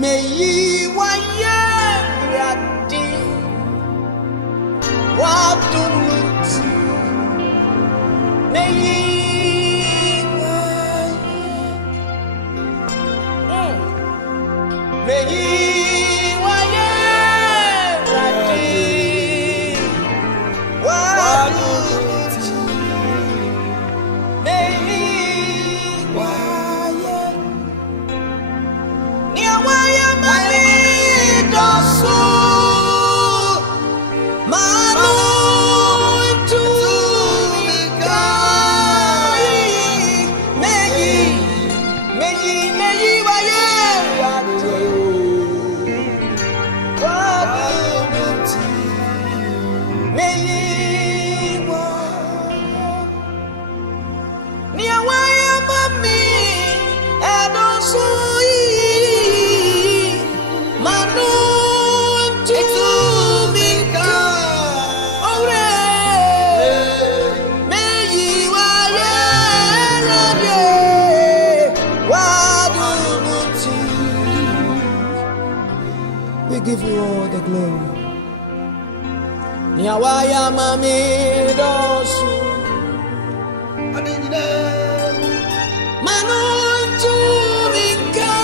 Meyi waye radi wadumuti meyi meyi waye radi wadumuti meyi waye ni waye mali dosu manu tu kai meyi waye radi wadumuti meyi ni waye mami edosu manu tu mika ore meyi waye radi wadumuti. We give you all the glory. Ni awaya mami dosu manu tu mika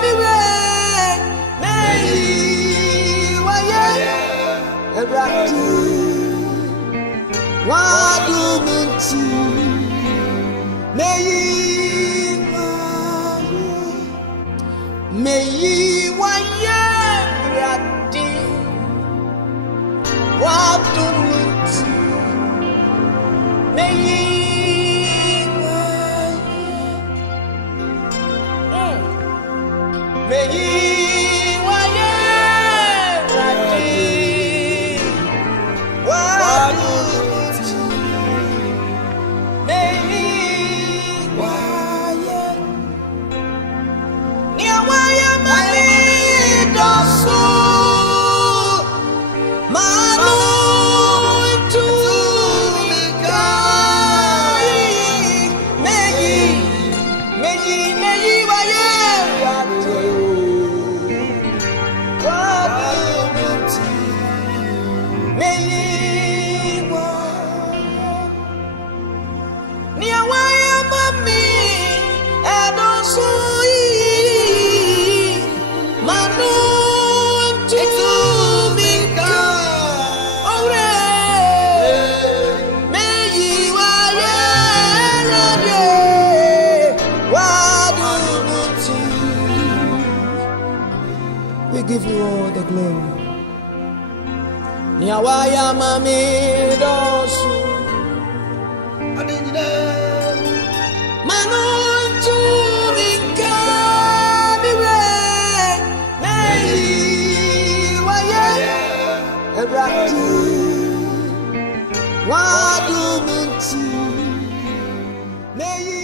biwe meyi waye radi wadumuti meyi waye radi wadumuti meyi waye radi wadumuti meyi waye ni waye mali dosu manu tu kai meyi waye radi wadumuti meyi ni waye mami edosu manu tu mika ore meyi waye radi wadumuti. We give you all the glory. Ni awaya mami dosu manu tu mika biwe meyi waye radi wadumuti meyi